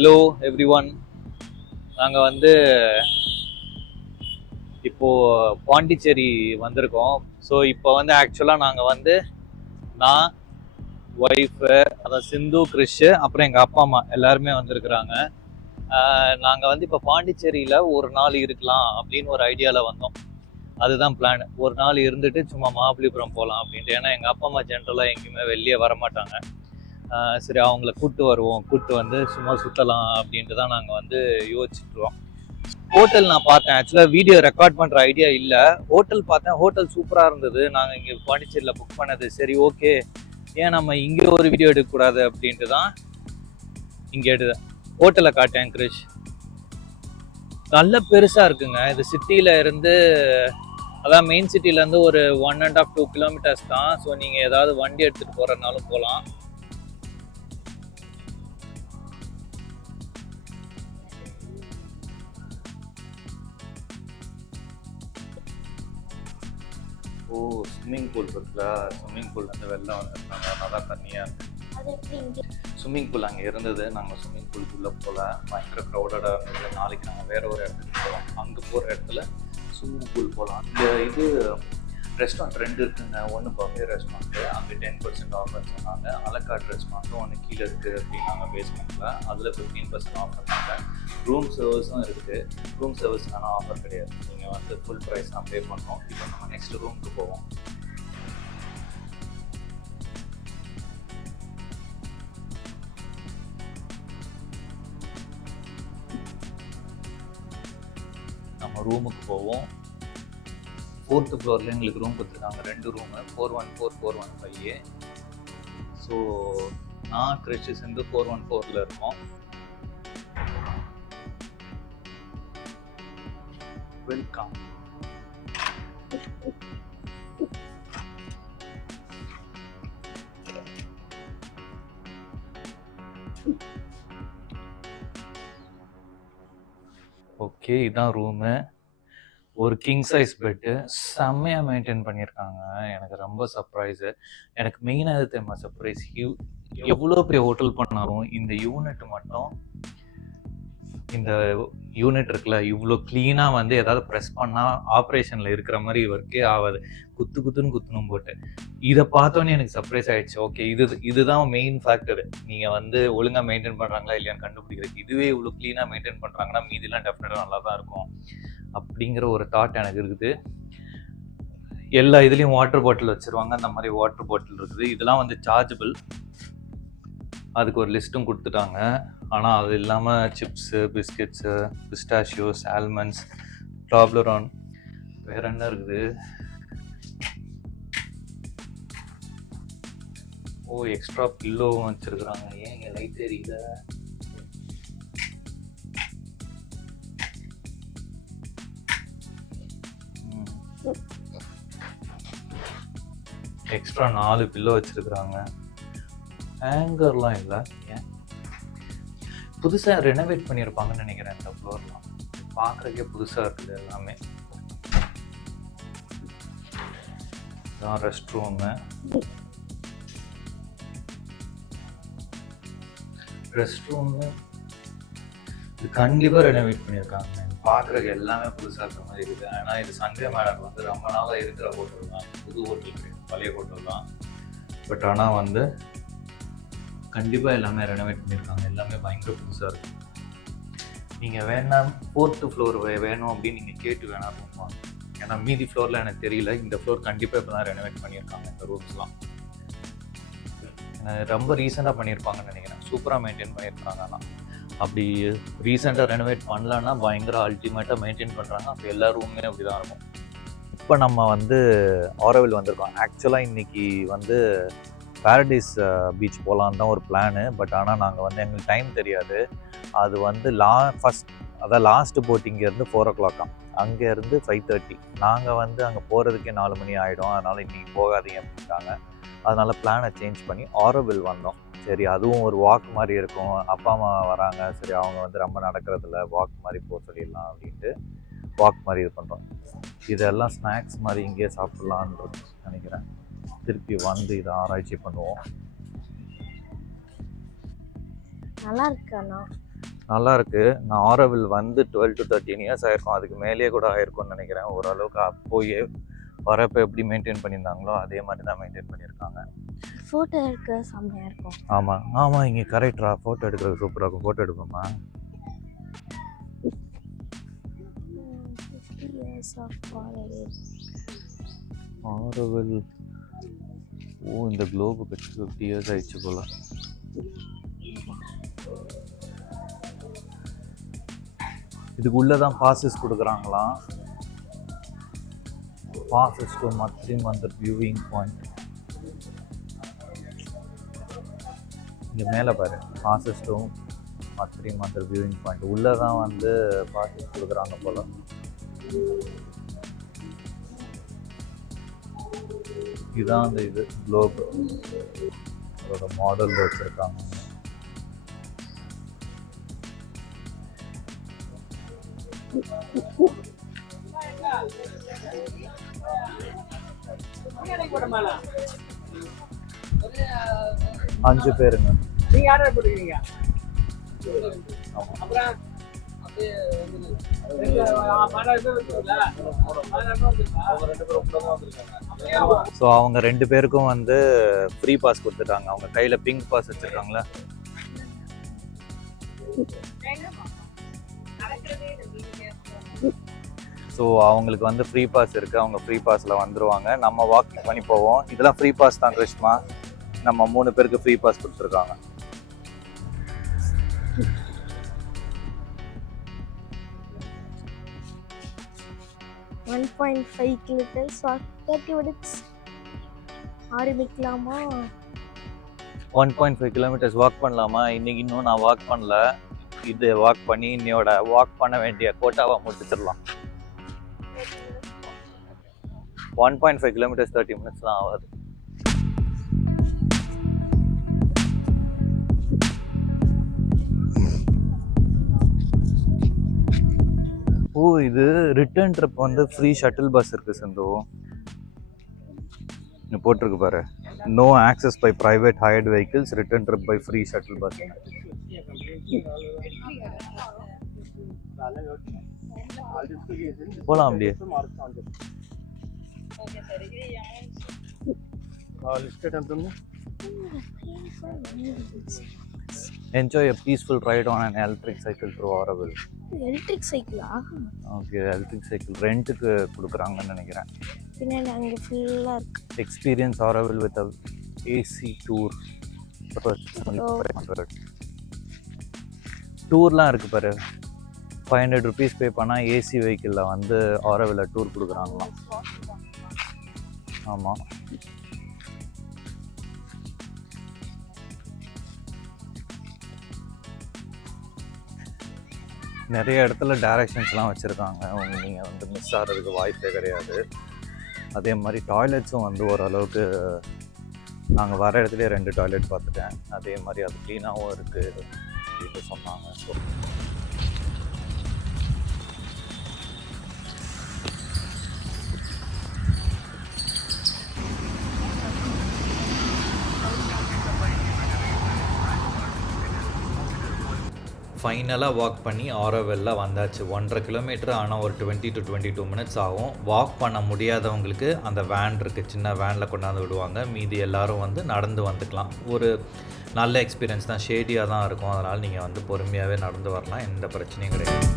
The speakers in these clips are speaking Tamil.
Hello every one. நாங்கள் வந்து இப்போது பாண்டிச்சேரி வந்திருக்கோம். ஸோ இப்போ வந்து ஆக்சுவலாக நாங்கள் வந்து நான் ஒய்ஃபு அதான் சிந்து கிறிஷ் அப்புறம் எங்கள் அப்பா அம்மா எல்லாருமே வந்திருக்கிறாங்க. நாங்கள் வந்து இப்போ பாண்டிச்சேரியில் ஒரு நாள் இருக்கலாம் அப்படின்னு ஒரு ஐடியாவில் வந்தோம். அதுதான் பிளான். ஒரு நாள் இருந்துட்டு சும்மா மகாபலிபுரம் போகலாம் அப்படின்ட்டு. ஏன்னா எங்கள் அப்பா அம்மா ஜென்ரலாக எங்கேயுமே வெளியே வரமாட்டாங்க. சரி அவங்கள கூப்பிட்டு வருவோம், கூப்பிட்டு வந்து சும்மா சுற்றலாம் அப்படின்ட்டு தான் நாங்கள் வந்து யோசிச்சுட்ருவோம். ஹோட்டல் நான் பார்த்தேன். ஆக்சுவலாக வீடியோ ரெக்கார்ட் பண்ணுற ஐடியா இல்லை. ஹோட்டல் பார்த்தேன், ஹோட்டல் சூப்பராக இருந்தது. நாங்கள் இங்கே பாண்டிச்சேரியில் புக் பண்ணது. சரி ஓகே, ஏன் நம்ம இங்கே ஒரு வீடியோ எடுக்கக்கூடாது அப்படின்ட்டு தான் இங்கே எடுத்தேன். ஹோட்டலை காட்டேன் கிரிஷ். நல்ல பெருசாக இருக்குங்க. இது சிட்டியில் இருந்து, அதான் மெயின் சிட்டிலேருந்து ஒரு 1.5 to 2 kilometers தான். ஸோ நீங்கள் ஏதாவது வண்டி எடுத்துகிட்டு போகிறதுனாலும் போகலாம். ஓ, ஸ்விம்மிங் பூல் இருக்குல்ல, ஸ்விம்மிங் பூல் வந்து வெளில வந்துருக்காங்க. நல்லா தண்ணியாக இருக்குது. ஸ்விம்மிங் பூல் அங்கே இருந்தது. நாங்கள் ஸ்விம்மிங் பூலுக்குள்ளே போகல, பயங்கர க்ரௌடடாக இருந்தது. நாளைக்கு நாங்கள் வேறு ஒரு இடத்துக்கு போகிறோம். அங்கே போகிற இடத்துல ஸ்விம்மிங் பூல் போகலாம். இந்த இது ரெஸ்டாரண்ட் 2 இருக்குங்க. ஒன்று பஃபே ரெஸ்டாரண்ட்டு, அங்கே 10% ஆஃபர் சொன்னாங்க. அலக்காட் ரெஸ்டாரண்ட்டும் ஒன்று கீழே இருக்குது அப்படின்னாங்க பேஸ்மெண்ட்டில். அதில் 15% ஆஃபர் பண்ணாங்க. ரூம் சர்வீஸும் இருக்குது. ரூம் சர்வீஸ்க்கான ஆஃபர் கிடையாது. நீங்கள் வந்து ஃபுல் ப்ரைஸ் தான் பே பண்ணோம். இப்போ நம்ம நெக்ஸ்ட் ரூமுக்கு போவோம். நம்ம ரூமுக்கு போவோம். 4th ஃப்ளோரில் எங்களுக்கு ரூம் கொடுத்துருக்காங்க. 2 ரூமு, 414, 415. ஸோ நான் கிறிஷ் சேர்ந்து 414ல் இருக்கோம். வெல்கம். ஓகே, இதான் ரூமு. ஒரு கிங் சைஸ் பெட்டு, செம்மையாக மெயின்டைன் பண்ணியிருக்காங்க. எனக்கு ரொம்ப சர்ப்ரைஸு. எனக்கு மெயினாக எது தெரியுமா சர்ப்ரைஸ்? எவ்வளோ பெரிய ஹோட்டல் பண்ணாலும் இந்த யூனிட் மட்டும், இந்த யூனிட் இருக்குல்ல, இவ்வளோ க்ளீனாக வந்து ஏதாவது ப்ரெஸ் பண்ணால் ஆப்ரேஷனில் இருக்கிற மாதிரி ஒர்க்கே ஆகாது. குத்துன்னு குத்தணும் போட்டு. இதை பார்த்தோன்னே எனக்கு சர்ப்ரைஸ் ஆகிடுச்சு. ஓகே, இதுதான் மெயின் ஃபேக்டரு. நீங்கள் வந்து ஒழுங்காக மெயின்டைன் பண்ணுறாங்களா இல்லையான்னு கண்டுபிடிக்கிறது. இதுவே இவ்வளோ க்ளீனாக மெயின்டைன் பண்ணுறாங்கன்னா மீதிலாம் டெஃபினட்டாக நல்லா தான் இருக்கும் அப்படிங்கிற ஒரு தாட் எனக்கு இருக்குது. எல்லா இதுலேயும் வாட்டர் பாட்டில் வச்சுருவாங்க. அந்த மாதிரி வாட்டர் பாட்டில் இருக்குது. இதெல்லாம் வந்து சார்ஜபிள். அதுக்கு ஒரு லிஸ்ட்டும் கொடுத்துட்டாங்க. ஆனால் அது இல்லாமல் சிப்ஸு, பிஸ்கெட்ஸு, பிஸ்டாஷியோஸ், ஆல்மண்ட்ஸ், டாப்லரான், வேறு என்ன இருக்குது? ஓ, எக்ஸ்ட்ரா பில்லோவும் வச்சுருக்குறாங்க. ஏங்க லைட் தெரியல? எக்ஸ்ட்ரா 4 பில்லோ வச்சுருக்குறாங்க. ஹேங்கர்லாம் இல்லை. ஏன் புதுசாக ரெனோவேட் பண்ணியிருப்பாங்கன்னு நினைக்கிறேன். இந்த ஃப்ளோர்லாம் பார்க்குறதுக்கே புதுசாக இருக்குது எல்லாமே. இதான் ரெஸ்ட் ரூமு. ரெஸ்ட் ரூமு இது கண்டிப்பாக ரெனோவேட் பண்ணியிருக்காங்க. பார்க்குறதுக்கு எல்லாமே புதுசாக இருக்கிற மாதிரி இருக்குது. ஆனால் இது சண்டே மேடம் வந்து ரொம்ப நாளாக இருக்கிற ஹோட்டல் தான். புது ஹோட்டல் கிடையாது, பழைய ஹோட்டல் தான். பட் ஆனால் வந்து கண்டிப்பாக எல்லாமே ரெனோவேட் பண்ணியிருக்காங்க. எல்லாமே பயங்கர புதுசாக இருக்குது. நீங்கள் வேணாம் 4th ஃப்ளோர் வேணும் அப்படின்னு நீங்கள் கேட்டு வேணாம் ரூம் வாங்க. ஏன்னா மீதி ஃப்ளோரில் எனக்கு தெரியல. இந்த ஃப்ளோர் கண்டிப்பாக இப்போ தான் ரெனோவேட் பண்ணியிருக்காங்க இந்த ரூம்ஸ்லாம். ரொம்ப ரீசெண்டாக பண்ணியிருப்பாங்கன்னு நினைக்கிறேன். சூப்பராக மெயின்டைன் பண்ணியிருக்காங்க. ஆனால் அப்படி ரீசெண்டாக ரெனோவேட் பண்ணலன்னா பயங்கர அல்டிமேட்டாக மெயின்டைன் பண்ணுறாங்க. அப்போ எல்லா ரூமுமே அப்படி தான் இருக்கும். இப்போ நம்ம வந்து ஆரோவில் வந்திருக்கோம். ஆக்சுவலாக இன்றைக்கி வந்து பாரடைஸ் பீச் போகலான்னு தான் ஒரு பிளானு. பட் ஆனால் நாங்கள் வந்து எங்களுக்கு டைம் தெரியாது. அது வந்து லாஸ்ட்டு போட் இங்கேருந்து 4 o'clock, அங்கேருந்து 5:30. நாங்கள் வந்து அங்கே போகிறதுக்கே 4 மணி ஆகிடும். அதனால் இன்றைக்கி போகாதீங்க அப்படின்ட்டாங்க. அதனால் பிளானை சேஞ்ச் பண்ணி ஆரோவில் வந்தோம். சரி, அதுவும் ஒரு வாக் மாதிரி இருக்கும். அப்பா அம்மா வராங்க, சரி அவங்க வந்து ரொம்ப நடக்கிறதில்ல, வாக் மாதிரி போக சொல்லிடலாம் அப்படின்ட்டு வாக் மாதிரி இது பண்ணுறோம். இதெல்லாம் ஸ்நாக்ஸ் மாதிரி இங்கேயே சாப்பிட்லான்னு நினைக்கிறேன். திருப்பி வந்து இதை ஆராய்ச்சி பண்ணுவோம். நல்லா இருக்கு. நல்லா இருக்கு. நான் ஆரோவில் வந்து 12 to 13 இயர்ஸ் ஆயிருக்கும். அதுக்கு மேலேயே கூட ஆயிருக்கும்னு நினைக்கிறேன். ஓரளவுக்கு அப்போயே வரப்போ எப்படி மெயின்டைன் பண்ணியிருந்தாங்களோ அதே மாதிரி தான் மெயின்டைன் பண்ணியிருக்காங்க. ஃபோட்டோ எடுக்க செம்மையாக இருக்கும். ஆமாம் ஆமாம், இங்கே கரெக்டா ஃபோட்டோ எடுக்கிறது சூப்பராக இருக்கும். ஃபோட்டோ எடுப்போமா? 50 years of Auroville. ஆரோவில். ஓ, இந்த குளோபு கட்டி 50 இயர்ஸ் ஆயிடுச்சு போல. இதுக்கு உள்ளதான் பாசஸ் கொடுக்குறாங்களாம். Passes to Matri Mandir viewing point. இங்கே மேலே பாரு, passes to Matri Mandir viewing point. உள்ளதான் வந்து பாசஸ் கொடுக்குறாங்க போல. இதுதான் அந்த இது குளோபு, அதோட மாடல் வச்சுருக்காங்க. அஞ்சு பேருங்க. நீங்க ஆர்டர் போட்டுக்கிறீங்க. ஸோ அவங்க 2 பேருக்கும் வந்து ஃப்ரீ பாஸ் கொடுத்துட்டாங்க. அவங்க கையில் பிங்க் பாஸ் வச்சுருக்காங்களா. ஸோ அவங்களுக்கு வந்து ஃப்ரீ பாஸ் இருக்குது. அவங்க ஃப்ரீ பாஸில் வந்துடுவாங்க. நம்ம வாக் பண்ணி போவோம். இதெல்லாம் ஃப்ரீ பாஸ் தான் கிருஷ்மா. நம்ம 3 பேருக்கு ஃப்ரீ பாஸ் கொடுத்துருக்காங்க. ஒன் 1.5 kilometers or 30 minutes ஆரம்பிக்கலாமா? 1.5 kilometers வாக் பண்ணலாமா? இன்னைக்கு இன்னும் நான் வாக் பண்ணல. இது வாக் பண்ணி இன்னையோட வாக் பண்ண வேண்டிய கோட்டாவை முடிச்சிடலாம். 1.5 kilometers 30 minutes தான் ஆகுது. ஓ, இது ரிட்டர்ன் ட்ரிப் வந்து ஃப்ரீ ஷட்டில் பஸ் இருக்குது சிந்து. போட்டிருக்கு பாரு, no access by private hired vehicles, return trip by free shuttle bus. போகலாம் அப்படியே. Enjoy a peaceful ride on an electric cycle through Auroville. Electric சைக்கிளா? ஓகே, எலக்ட்ரிக் சைக்கிள் ரெண்ட்டுக்கு கொடுக்குறாங்கன்னு நினைக்கிறேன். பின்னாடி அங்கே ஃபுல்லாக இருக்கு. Experience Auroville with a AC tour. டூர்லாம் இருக்குது பாரு. 500 rupees பே பண்ணால் ஏசி வெஹிக்கிளில் வந்து Auroville டூர் கொடுக்குறாங்களாம். ஆமாம். நிறைய இடத்துல டைரக்ஷன்ஸ்லாம் வச்சுருக்காங்க. நீங்கள் வந்து மிஸ் ஆகிறதுக்கு வாய்ப்பே கிடையாது. அதே மாதிரி டாய்லெட்ஸும் வந்து ஓரளவுக்கு நாங்கள் வர இடத்துலேயே 2 டாய்லெட் பார்த்துட்டேன். அதே மாதிரி அது க்ளீனாகவும் இருக்குது அப்படின்னு சொன்னாங்க. ஸோ ஃபைனலாக வாக் பண்ணி ஆரோவில்ல வந்தாச்சு. 1.5 கிலோமீட்டர், ஆனால் ஒரு 20 to 22 minutes ஆகும். வாக் பண்ண முடியாதவங்களுக்கு அந்த வேன் இருக்குது, சின்ன வேனில் கொண்டாந்து விடுவாங்க. மீதி எல்லோரும் வந்து நடந்து வந்துக்கலாம். ஒரு நல்ல எக்ஸ்பீரியன்ஸ் தான், ஷேடியாக தான் இருக்கும். அதனால் நீங்கள் வந்து பொறுமையாகவே நடந்து வரலாம், எந்த பிரச்சனையும் கிடையாது.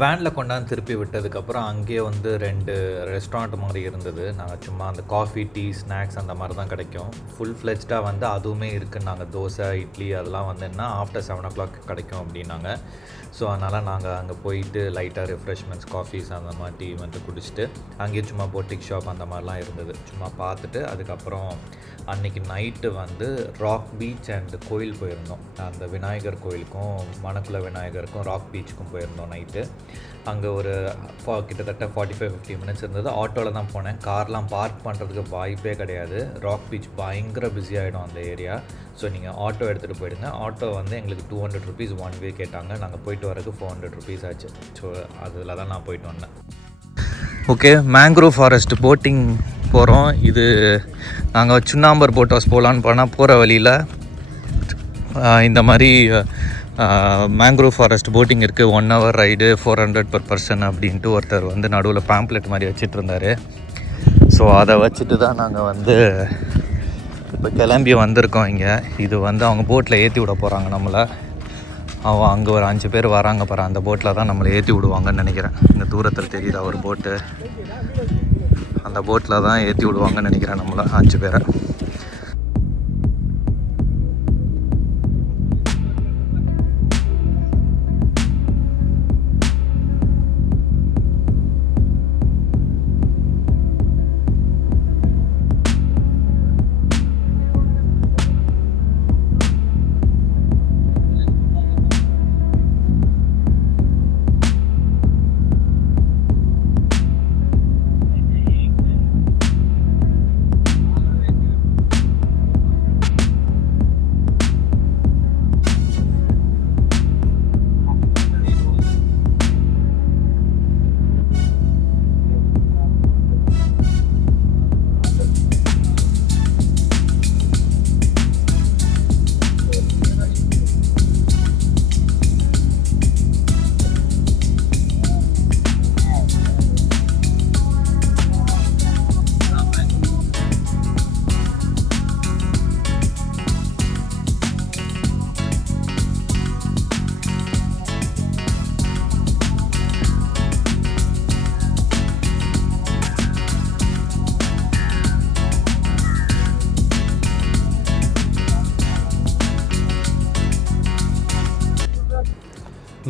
வேனில் கொண்டாந்து திருப்பி விட்டதுக்கப்புறம் அங்கேயே வந்து 2 ரெஸ்டாரண்ட் மாதிரி இருந்தது. நாங்கள் சும்மா அந்த காஃபி, டீ, ஸ்நாக்ஸ் அந்த மாதிரி தான் கிடைக்கும். ஃபுல் ஃப்ளெஜ்டாக வந்து அதுவுமே இருக்குன்னாங்க. தோசை, இட்லி அதெல்லாம் வந்து என்ன ஆஃப்டர் 7 o'clock கிடைக்கும் அப்படின்னாங்க. ஸோ அதனால் நாங்கள் அங்கே போயிட்டு லைட்டாக ரெஃப்ரெஷ்மெண்ட்ஸ், காஃபீஸ் அந்த மாதிரி டீ வந்து குடிச்சிட்டு அங்கேயே சும்மா பொட்டிக் ஷாப் அந்த மாதிரிலாம் இருந்தது. சும்மா பார்த்துட்டு அதுக்கப்புறம் அன்றைக்கி நைட்டு வந்து ராக் பீச் அண்ட் கோயில் போயிருந்தோம். அந்த விநாயகர் கோயிலுக்கும் மணக்குள விநாயகருக்கும் ராக் பீச்சுக்கும் போயிருந்தோம் நைட்டு. அங்கே ஒரு கிட்டத்தட்ட 45-50 மினிட்ஸ் இருந்தது. ஆட்டோவில் தான் போனேன். கார்லாம் பார்க் பண்ணுறதுக்கு வாய்ப்பே கிடையாது. ராக் பீச் பயங்கர பிஸி ஆகிடும் அந்த ஏரியா. ஸோ நீங்கள் ஆட்டோ எடுத்துகிட்டு போயிடுங்க. ஆட்டோ வந்து எங்களுக்கு 200 rupees ஒன் வே கேட்டாங்க. நாங்கள் போயிட்டு வரதுக்கு 400 rupees ஆச்சு. ஸோ அதில் தான் நான் போயிட்டு வந்தேன். ஓகே, மேங்க்ரோவ் ஃபாரஸ்ட் போட்டிங் போகிறோம். இது நாங்கள் சுண்ணாம்பர் போட் ஹவுஸ் போகலான்னு போனால் போகிற வழியில் இந்த மாதிரி மேங்க்ரோவ் ஃபாரஸ்ட் போட்டிங் இருக்குது. 1 hour ரைடு 400 per person அப்படின்ட்டு ஒருத்தர் வந்து நடுவில் பேம்ப்ளெட் மாதிரி வச்சுட்டு இருந்தார். ஸோ அதை வச்சுட்டு தான் நாங்கள் வந்து இப்போ கிளம்பி வந்திருக்கோம் இங்கே. இது வந்து அவங்க போட்டில் ஏற்றி விட போகிறாங்க நம்மளை. அங்கே ஒரு 5 பேர் வராங்க பாரு, அந்த போட்டில் தான் நம்மளை ஏற்றி விடுவாங்கன்னு நினைக்கிறேன். இந்த தூரத்தில் தெரியுற ஒரு போட்டு, அந்த போட்டில் தான் ஏற்றி விடுவாங்கன்னு நினைக்கிறேன் நம்மளை 5 பேரை.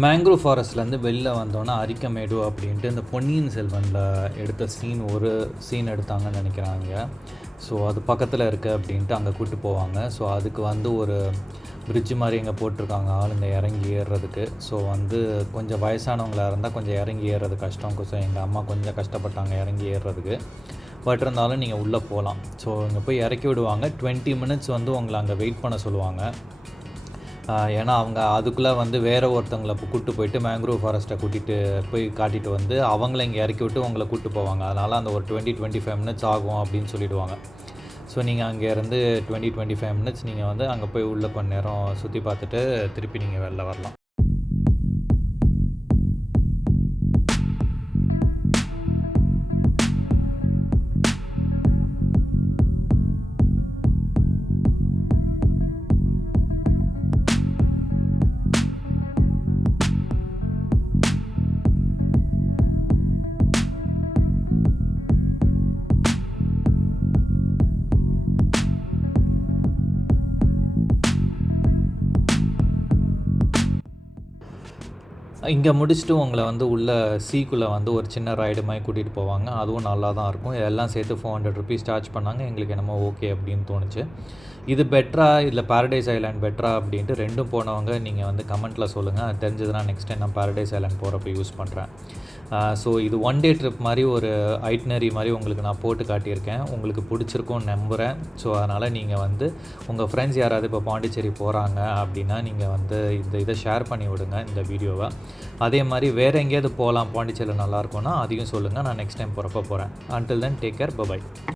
மேங்க்ரோவ் ஃபாரஸ்ட்லேருந்து வெளில வந்தோன்னா அரிக்கமேடு அப்படின்ட்டு இந்த பொன்னியின் செல்வனில் எடுத்த ஒரு சீன் எடுத்தாங்கன்னு நினைக்கிறாங்க. ஸோ அது பக்கத்தில் இருக்குது அப்படின்ட்டு அங்கே கூப்பிட்டு போவாங்க. ஸோ அதுக்கு வந்து ஒரு பிரிட்ஜு மாதிரி இங்கே போட்டிருக்காங்க ஆளுங்க இறங்கி ஏறுறதுக்கு. ஸோ வந்து கொஞ்சம் வயசானவங்களாக இருந்தால் கொஞ்சம் இறங்கி ஏறுறது கஷ்டம். கொஞ்சம் எங்கள் அம்மா கொஞ்சம் கஷ்டப்பட்டாங்க இறங்கி ஏறுறதுக்கு. பட் இருந்தாலும் நீங்கள் உள்ளே போகலாம். ஸோ இங்கே போய் இறக்கி விடுவாங்க. 20 minutes வந்து உங்களை அங்கே வெயிட் பண்ண சொல்லுவாங்க. ஏன்னா அவங்க அதுக்குள்ளே வந்து வேறு ஒருத்தவங்களை கூப்பிட்டு போயிட்டு மேங்க்ரோவ் ஃபாரஸ்ட்டை கூட்டிகிட்டு போய் காட்டிட்டு வந்து அவங்கள இங்கே இறக்கி விட்டு உங்களை கூப்பிட்டு போவாங்க. அதனால் அந்த ஒரு 20-25 minutes ஆகும் அப்படின்னு சொல்லிவிடுவாங்க. ஸோ நீங்கள் அங்கேருந்து 20-25 minutes நீங்கள் வந்து அங்கே போய் உள்ளே கொஞ்ச நேரம் சுற்றி பார்த்துட்டு திருப்பி நீங்கள் வெளில வரலாம். இங்கே முடிச்சுட்டு உங்களை வந்து உள்ள சீக்குள்ளே வந்து ஒரு சின்ன ரைடு மாதிரி கூட்டிகிட்டு போவாங்க. அதுவும் நல்லா தான் இருக்கும். எல்லாம் சேர்த்து 400 rupees சார்ஜ் பண்ணாங்க. எங்களுக்கு என்னமோ ஓகே அப்படின்னு தோணுச்சு. இது பெட்டரா இல்லை பாரடைஸ் ஐலாண்ட் பெட்டரா அப்படின்ட்டு ரெண்டும் போனவங்க நீங்கள் வந்து கமெண்ட்டில் சொல்லுங்கள். அது தெரிஞ்சதுன்னா நெக்ஸ்ட் டைம் நான் பாரடைஸ் ஐலாண்ட் போகிறப்ப யூஸ் பண்ணுறேன். ஸோ இது 1 day ட்ரிப் மாதிரி ஒரு ஐட்னரி மாதிரி உங்களுக்கு நான் போட்டு காட்டியிருக்கேன். உங்களுக்கு பிடிச்சிருக்கும்னு நம்புகிறேன். ஸோ அதனால் நீங்கள் வந்து உங்கள் ஃப்ரெண்ட்ஸ் யாராவது இப்போ பாண்டிச்சேரி போகிறாங்க அப்படின்னா நீங்கள் வந்து இதை ஷேர் பண்ணி விடுங்க இந்த வீடியோவை. அதே மாதிரி வேறு எங்கேயாவது போகலாம் பாண்டிச்சேரியில் நல்லாயிருக்கும்னா அதையும் சொல்லுங்கள். நான் நெக்ஸ்ட் டைம் போகிறப்ப போகிறேன். Until then, take care. Bye-bye.